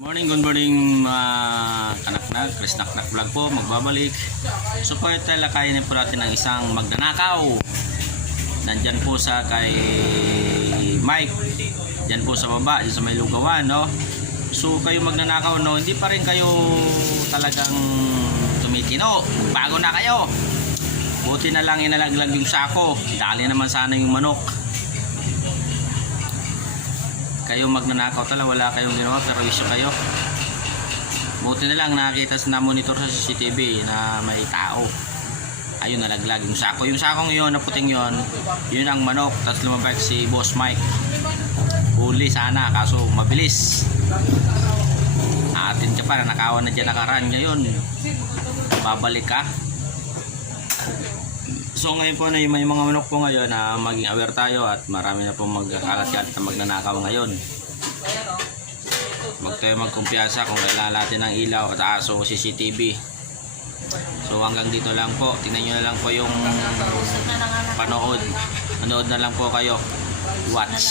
Morning, good morning mga kanaknak, Chris Naknak Vlog po, magbabalik. So po ito, lakayin po natin ng isang magnanakaw. Nandyan po sa kay Mike. Diyan po sa baba, dyan sa may lugawan, no? So kayo magnanakaw, no? Hindi pa rin kayo talagang tumitino. Bago na kayo. Buti na lang inalaglag yung sako. Dali naman sana yung manok kayo magnanakaw tala wala kayong ginawa pero kayo. Buti na lang nakakita na monitor sa CCTV na may tao. Ayun nalaglag. Yung sako yung sakong yun na puting yun yun ang manok. Tapos lumabas si boss Mike. Huli sana kaso mabilis. Atin ka pa na nakawan na dyan nakaraan ngayon. Babalik ka So ngayon po na may mga manok po ngayon na maging aware tayo at marami na po magkakalat-kalat na magnanakaw ngayon. Huwag tayo magkumpiyansa kung kailangan natin ng ilaw at aso o CCTV. So hanggang dito lang po. Tingnan nyo na lang po yung panood. Manood na lang po kayo. Watch.